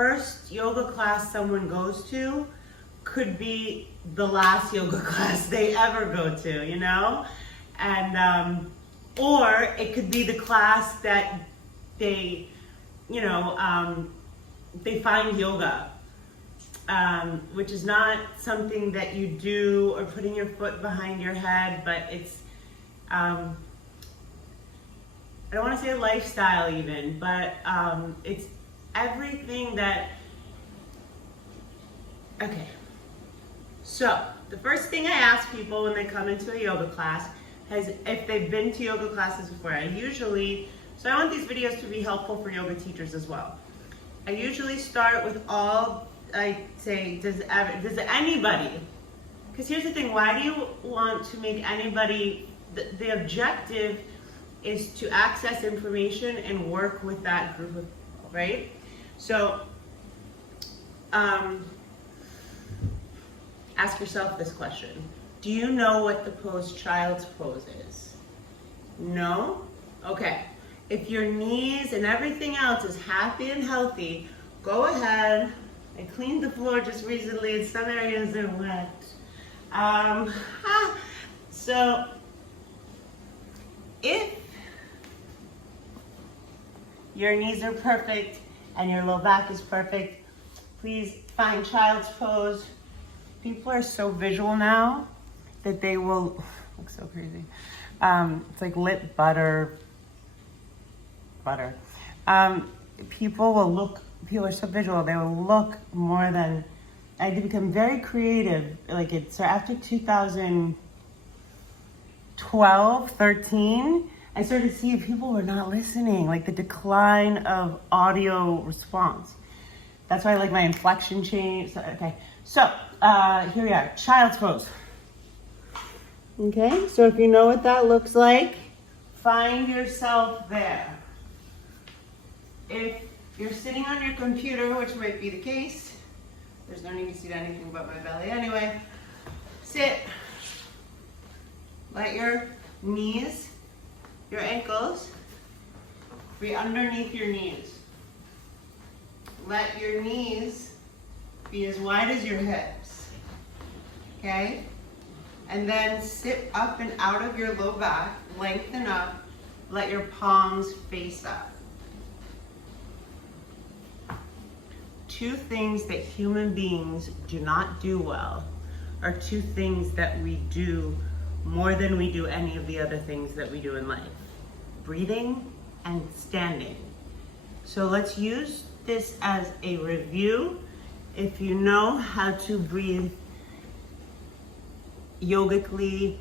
first yoga class someone goes to could be the last yoga class they ever go to, you know? And, or it could be the class that they, you know, they find yoga, which is not something that you do or putting your foot behind your head, but it's, I don't want to say a lifestyle even, but it's everything that, okay. So the first thing I ask people when they come into a yoga class is if they've been to yoga classes before. So I want these videos to be helpful for yoga teachers as well. I usually start with I say, does anybody, because here's the thing, why do you want to make anybody, the objective is to access information and work with that group of people, right? So, ask yourself this question. Do you know what the pose child's pose is? No? Okay. If your knees and everything else is happy and healthy, go ahead. I cleaned the floor just recently and some areas are wet. So, if your knees are perfect and your low back is perfect, please find child's pose. People are so visual now that they will look so crazy. It's like lip butter. People are so visual, they will look more than, I did become very creative, like it's after 2012, 13, I started to see people were not listening, like the decline of audio response. That's why I like my inflection change. Okay, so here we are, child's pose. Okay, so if you know what that looks like, find yourself there. If you're sitting on your computer, which might be the case, there's no need to see anything but my belly anyway. Sit. Let your knees, your ankles, be underneath your knees. Let your knees be as wide as your hips. Okay? And then sit up and out of your low back, lengthen up, let your palms face up. Two things that human beings do not do well are two things that we do more than we do any of the other things that we do in life. Breathing and standing. So let's use this as a review. If you know how to breathe yogically,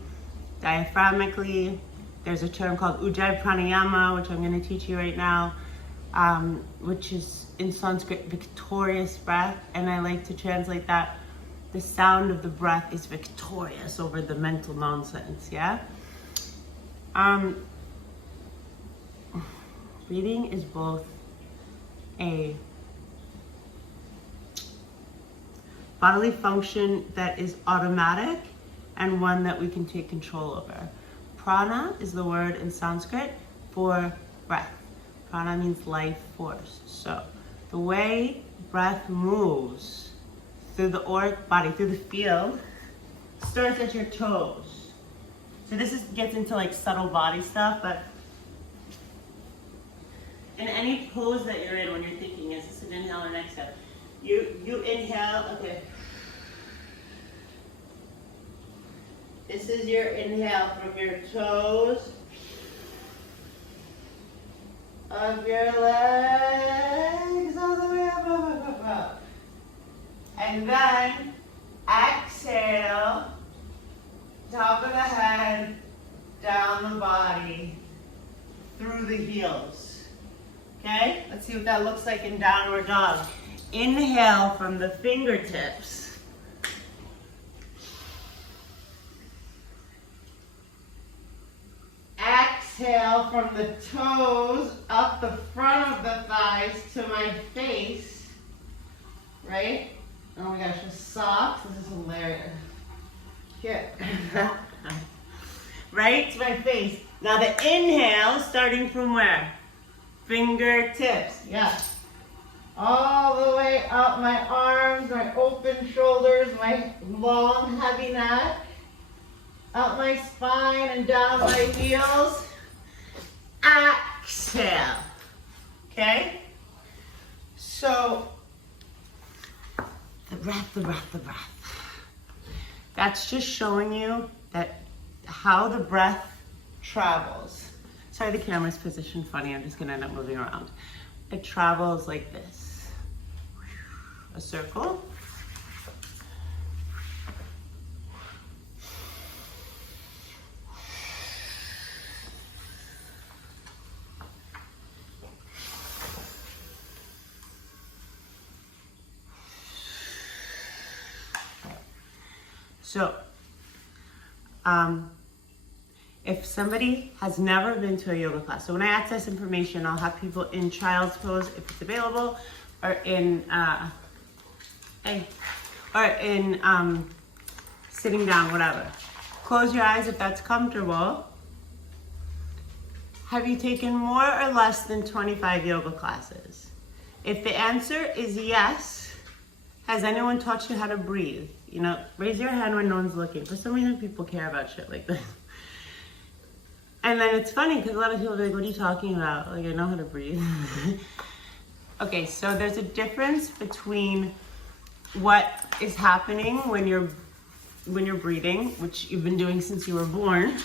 diaphragmically, there's a term called Ujjayi Pranayama, which I'm going to teach you right now, which is in Sanskrit victorious breath, and I like to translate that, the sound of the breath is victorious over the mental nonsense, yeah? Breathing is both a bodily function that is automatic and one that we can take control over. Prana is the word in Sanskrit for breath. Prana means life force. So the way breath moves through the auric body, through the field, starts at your toes. So this gets into like subtle body stuff, but in any pose that you're in when you're thinking, is this an inhale or an exhale? You inhale, okay. This is your inhale from your toes, of your legs, all the way up. And then exhale, top of the head, down the body, through the heels. Okay, let's see what that looks like in downward dog. Inhale from the fingertips. Exhale from the toes up the front of the thighs to my face. Right? Oh my gosh, the socks. This is hilarious. Here. Right to my face. Now the inhale, starting from where? Fingertips. Yes. all the way up my arms, my open shoulders, my long, heavy neck, up my spine and down my heels. Exhale. Okay? So, the breath, the breath, the breath. That's just showing you that how the breath travels. Sorry, the camera's positioned funny. I'm just gonna end up moving around. It travels like this. A circle. So, if somebody has never been to a yoga class, so when I access information, I'll have people in child's pose if it's available, or in sitting down, whatever. Close your eyes if that's comfortable. Have you taken more or less than 25 yoga classes? If the answer is yes, has anyone taught you how to breathe? You know, raise your hand when no one's looking. For some reason, people care about shit like this. And then it's funny because a lot of people are like, what are you talking about? Like, I know how to breathe. Okay, so there's a difference between what is happening when you're breathing, which you've been doing since you were born,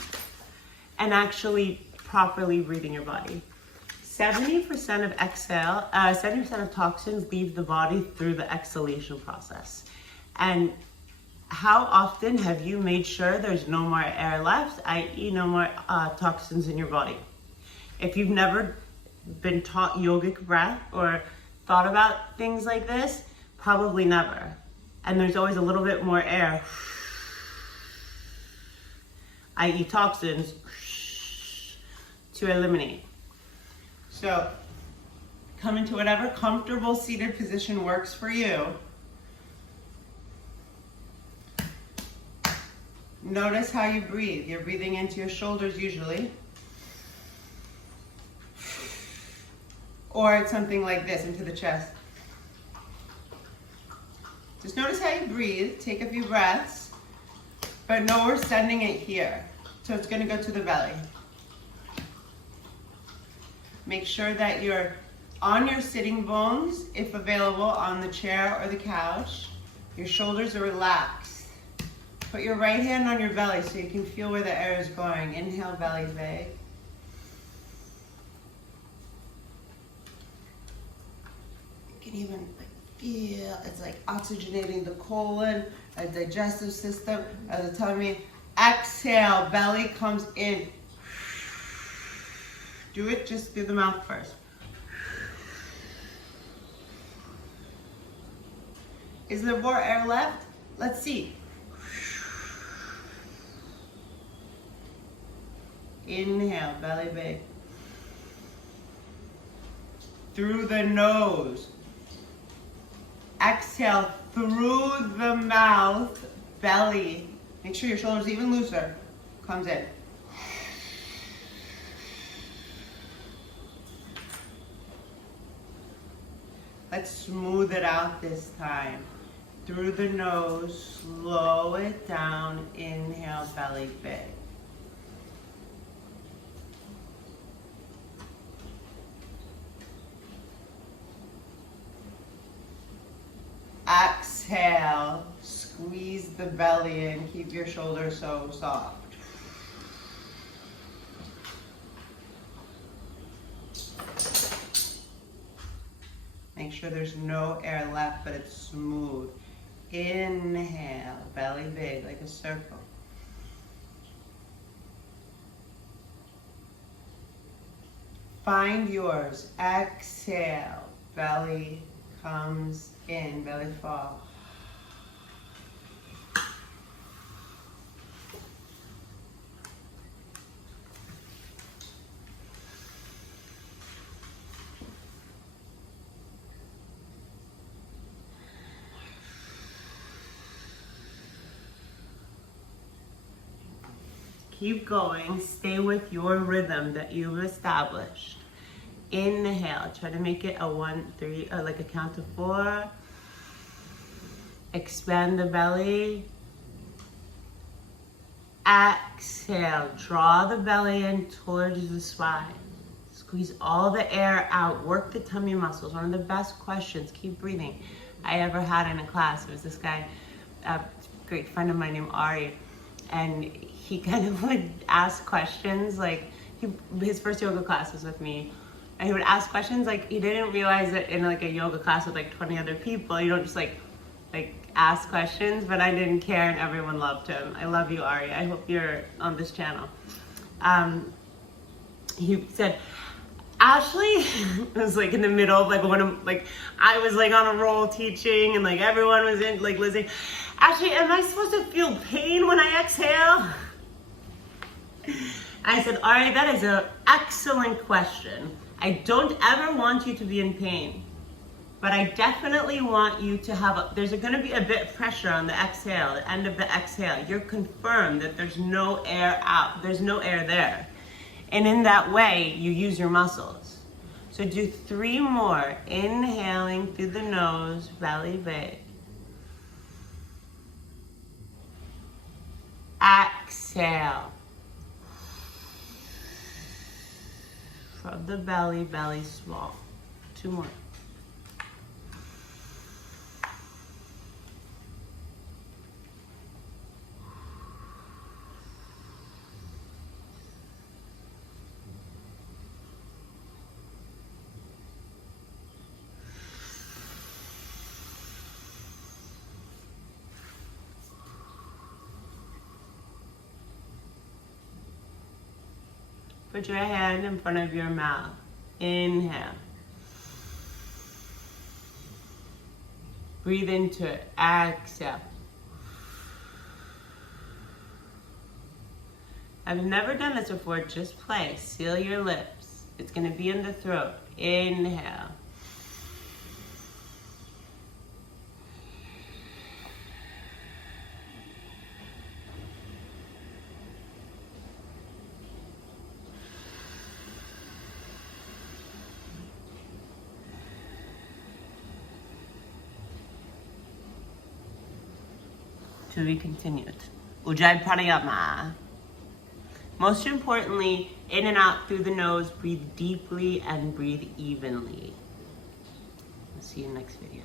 and actually properly breathing your body. 70% of toxins leave the body through the exhalation process. And how often have you made sure there's no more air left, i.e. no more toxins in your body? If you've never been taught yogic breath or thought about things like this, probably never. And there's always a little bit more air, i.e. toxins, to eliminate. So come into whatever comfortable seated position works for you. Notice how you breathe. You're breathing into your shoulders usually. Or it's something like this, into the chest. Just notice how you breathe. Take a few breaths. But no, we're sending it here. So it's going to go to the belly. Make sure that you're on your sitting bones, if available, on the chair or the couch. Your shoulders are relaxed. Put your right hand on your belly so you can feel where the air is going. Inhale, belly big. You can even feel it's like oxygenating the colon, a digestive system, as it's telling me. Exhale, belly comes in. Do it just through the mouth first. Is there more air left? Let's see. Inhale, belly big. Through the nose. Exhale through the mouth, belly. Make sure your shoulders even looser. Comes in. Let's smooth it out this time. Through the nose, slow it down. Inhale, belly big. Exhale, squeeze the belly in, keep your shoulders so soft. Make sure there's no air left, but it's smooth. Inhale, belly big, like a circle. Find yours. Exhale, belly comes in, belly fall. Keep going. Stay with your rhythm that you've established. Inhale, try to make it a 1, 3, or like a count of 4. Expand the belly. Exhale, draw the belly in towards the spine. Squeeze all the air out, work the tummy muscles. One of the best questions, keep breathing, I ever had in a class. It was this guy, a great friend of mine named Ari, and he kind of would ask questions, like his first yoga class was with me, and he would ask questions like he didn't realize that in like a yoga class with like 20 other people, you don't just like ask questions, but I didn't care and everyone loved him. I love you, Ari. I hope you're on this channel. He said, Ashley, it was like in the middle of like one of like, I was like on a roll teaching and like everyone was in like listening. Ashley, am I supposed to feel pain when I exhale? I said, Ari, that is an excellent question. I don't ever want you to be in pain, but I definitely want you to have, there's gonna be a bit of pressure on the exhale, the end of the exhale. You're confirmed that there's no air out, there's no air there. And in that way, you use your muscles. So do 3 more, inhaling through the nose, belly big. Exhale. From the belly, belly small. 2 more. Put your hand in front of your mouth. Inhale. Breathe into it. Exhale. I've never done this before. Just play. Seal your lips. It's going to be in the throat. Inhale. To be continued. Ujjayi Pranayama. Most importantly, in and out through the nose, breathe deeply and breathe evenly. I'll see you in the next video.